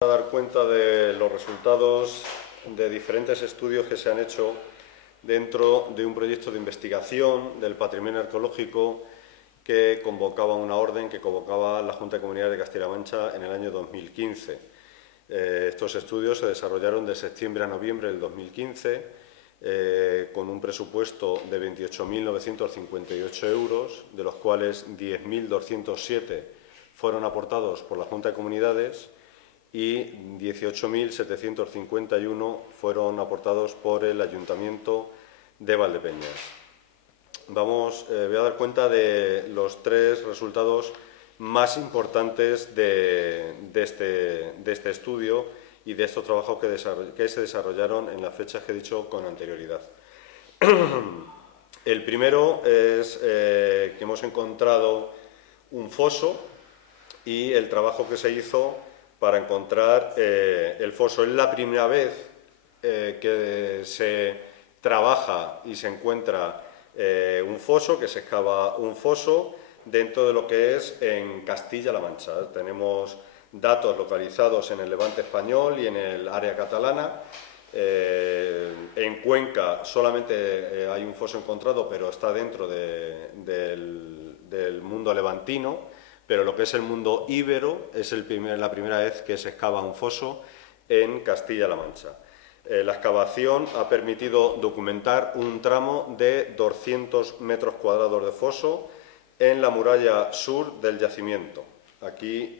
A dar cuenta de los resultados de diferentes estudios que se han hecho dentro de un proyecto de investigación del patrimonio arqueológico que convocaba una orden, que convocaba la Junta de Comunidades de Castilla-La Mancha en el año 2015. Estos estudios se desarrollaron de septiembre a noviembre del 2015 con un presupuesto de 28.958 euros, de los cuales 10.207 fueron aportados por la Junta de Comunidades y 18.751 fueron aportados por el Ayuntamiento de Valdepeñas. Voy a dar cuenta de los tres resultados más importantes de este estudio y de estos trabajos que se desarrollaron en las fechas que he dicho con anterioridad. El primero es que hemos encontrado un foso y el trabajo que se hizo para encontrar el foso. Es la primera vez que se trabaja y se encuentra un foso, que se excava un foso dentro de lo que es en Castilla-La Mancha. Tenemos datos localizados en el Levante español y en el área catalana. En Cuenca solamente hay un foso encontrado, pero está dentro del mundo levantino. Pero lo que es el mundo íbero es la primera vez que se excava un foso en Castilla-La Mancha. La excavación ha permitido documentar un tramo de 200 metros cuadrados de foso en la muralla sur del yacimiento. Aquí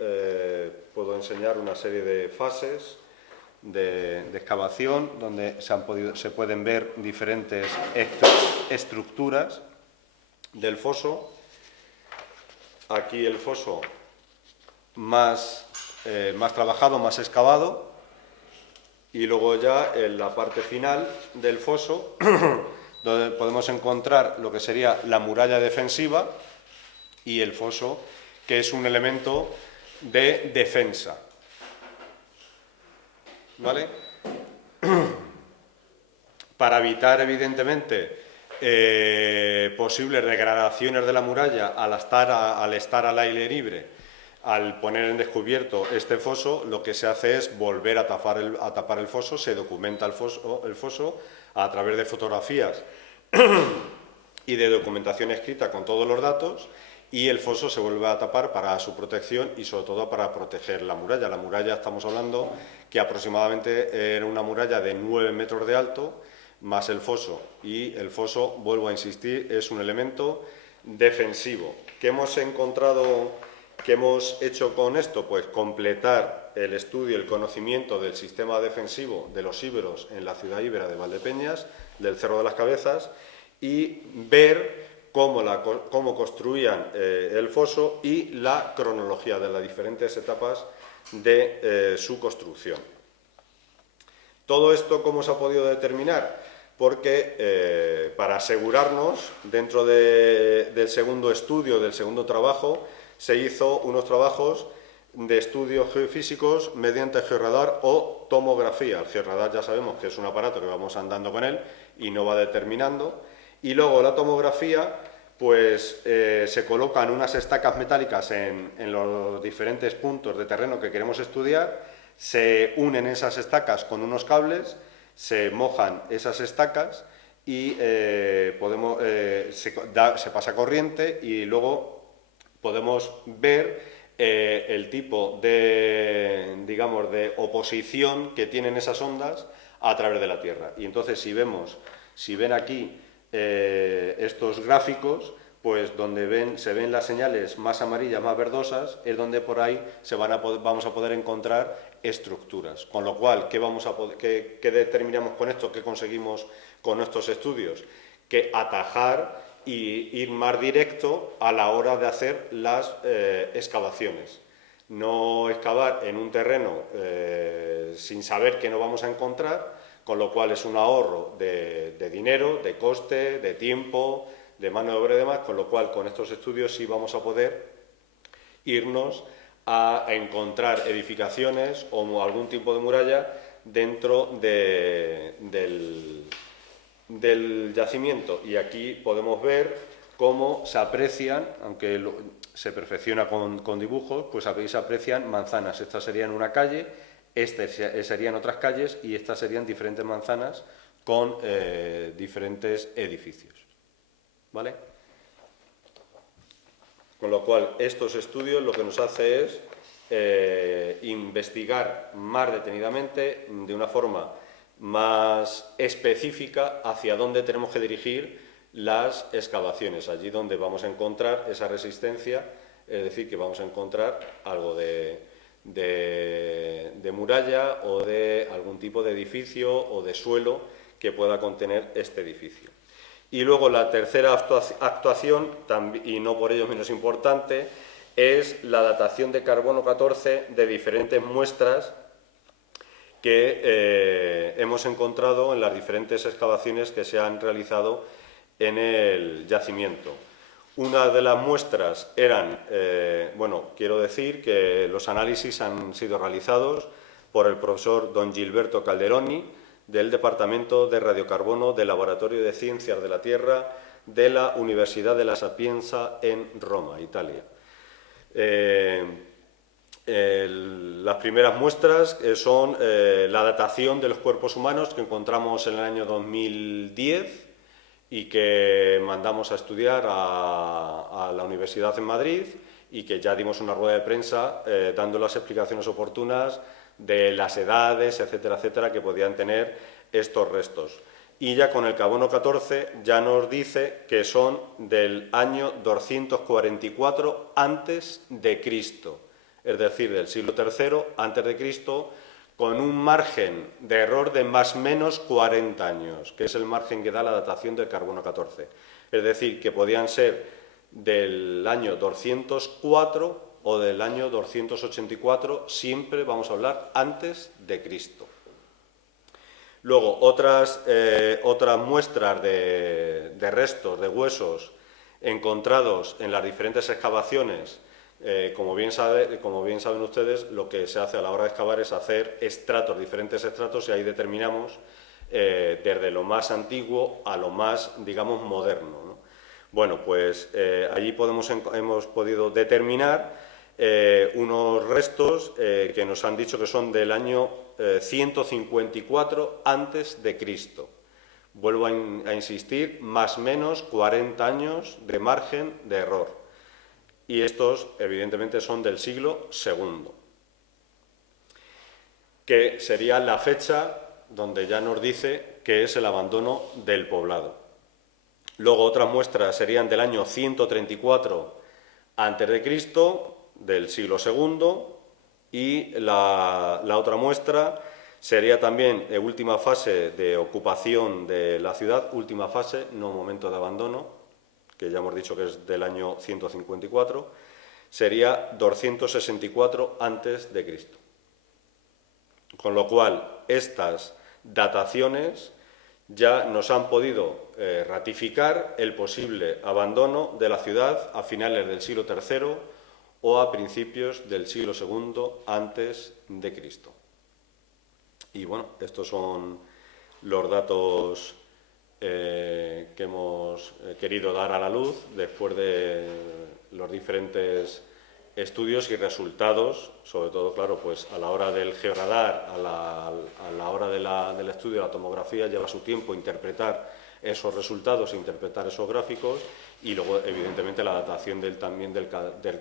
puedo enseñar una serie de fases de excavación donde se pueden ver diferentes estructuras del foso. Aquí el foso más trabajado, más excavado, y luego ya en la parte final del foso, donde podemos encontrar lo que sería la muralla defensiva y el foso, que es un elemento de defensa. ¿Vale? Para evitar, evidentemente, posibles degradaciones de la muralla al estar al aire libre, al poner en descubierto este foso, lo que se hace es volver a tapar el foso. Se documenta el foso a través de fotografías y de documentación escrita con todos los datos, y el foso se vuelve a tapar para su protección y sobre todo para proteger la muralla. La muralla, estamos hablando que aproximadamente era una muralla de 9 metros de alto, más el foso, y el foso, vuelvo a insistir, es un elemento defensivo. ¿Qué hemos encontrado, qué hemos hecho con esto? Pues completar el estudio, el conocimiento del sistema defensivo de los íberos en la ciudad íbera de Valdepeñas, del Cerro de las Cabezas, y ver cómo construían el foso y la cronología de las diferentes etapas de su construcción. Todo esto, ¿cómo se ha podido determinar? Porque para asegurarnos, dentro del segundo estudio, del segundo trabajo, se hizo unos trabajos de estudios geofísicos mediante georradar o tomografía. El georradar ya sabemos que es un aparato que vamos andando con él y no va determinando. Y luego la tomografía, pues se colocan unas estacas metálicas en los diferentes puntos de terreno que queremos estudiar, se unen esas estacas con unos cables, se mojan esas estacas y se pasa corriente, y luego podemos ver el tipo de oposición que tienen esas ondas a través de la Tierra. Y entonces, si ven aquí estos gráficos, pues donde se ven las señales más amarillas, más verdosas, es donde por ahí vamos a poder encontrar estructuras. Con lo cual, ¿qué determinamos con esto? ¿Qué conseguimos con estos estudios? Que atajar y ir más directo a la hora de hacer las excavaciones. No excavar en un terreno sin saber qué no vamos a encontrar, con lo cual es un ahorro de dinero, de coste, de tiempo, de mano de obra y demás, con lo cual con estos estudios sí vamos a poder irnos a encontrar edificaciones o algún tipo de muralla dentro del yacimiento. Y aquí podemos ver cómo se aprecian, aunque se perfecciona con dibujos, pues aquí se aprecian manzanas. Esta sería en una calle, serían otras calles y estas serían diferentes manzanas con diferentes edificios. ¿Vale? Con lo cual, estos estudios lo que nos hace es investigar más detenidamente, de una forma más específica, hacia dónde tenemos que dirigir las excavaciones, allí donde vamos a encontrar esa resistencia, es decir, que vamos a encontrar algo de muralla o de algún tipo de edificio o de suelo que pueda contener este edificio. Y luego la tercera actuación, y no por ello menos importante, es la datación de carbono 14 de diferentes muestras que hemos encontrado en las diferentes excavaciones que se han realizado en el yacimiento. Una de las muestras eran, quiero decir que los análisis han sido realizados por el profesor don Gilberto Calderoni, del Departamento de Radiocarbono del Laboratorio de Ciencias de la Tierra de la Universidad de La Sapienza en Roma, Italia. Las primeras muestras son la datación de los cuerpos humanos que encontramos en el año 2010 y que mandamos a estudiar a la Universidad en Madrid y que ya dimos una rueda de prensa dando las explicaciones oportunas de las edades, etcétera, etcétera, que podían tener estos restos. Y ya con el carbono 14 ya nos dice que son del año 244 antes de Cristo, es decir, del siglo III antes de Cristo, con un margen de error de más o menos 40 años, que es el margen que da la datación del carbono 14. Es decir, que podían ser del año 204 o del año 284, siempre vamos a hablar antes de Cristo. Luego, otras muestras de restos, de huesos encontrados en las diferentes excavaciones, como bien saben ustedes, lo que se hace a la hora de excavar es hacer estratos, diferentes estratos, y ahí determinamos desde lo más antiguo a lo más, digamos, moderno, ¿no? Bueno, pues allí hemos podido determinar unos restos que nos han dicho que son del año 154 antes de Cristo. Vuelvo a insistir, más o menos 40 años de margen de error. Y estos, evidentemente, son del siglo II, que sería la fecha donde ya nos dice que es el abandono del poblado. Luego, otras muestras serían del año 134 antes de Cristo, del siglo II, y la otra muestra sería también última fase de ocupación de la ciudad, última fase, no momento de abandono, que ya hemos dicho que es del año 154, sería 264 antes de Cristo. Con lo cual, estas dataciones ya nos han podido ratificar el posible abandono de la ciudad a finales del siglo III o a principios del siglo II antes de Cristo. Y bueno, estos son los datos que hemos querido dar a la luz después de los diferentes estudios y resultados, sobre todo, claro, pues a la hora del georradar, a la hora del estudio de la tomografía, lleva su tiempo interpretar esos resultados, interpretar esos gráficos, y luego, evidentemente, la datación también del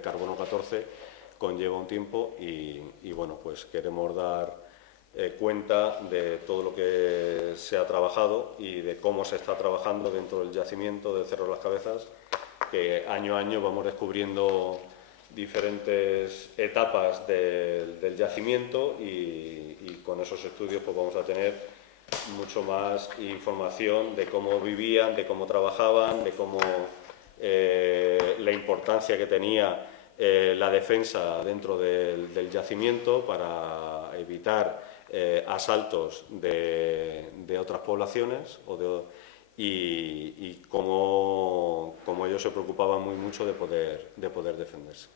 carbono 14 conlleva un tiempo y bueno, pues queremos dar cuenta de todo lo que se ha trabajado y de cómo se está trabajando dentro del yacimiento del Cerro de las Cabezas, que año a año vamos descubriendo diferentes etapas del yacimiento y con esos estudios pues vamos a tener mucho más información de cómo vivían, de cómo trabajaban, de cómo la importancia que tenía la defensa dentro del yacimiento para evitar asaltos de otras poblaciones y cómo ellos se preocupaban muy mucho de poder defenderse.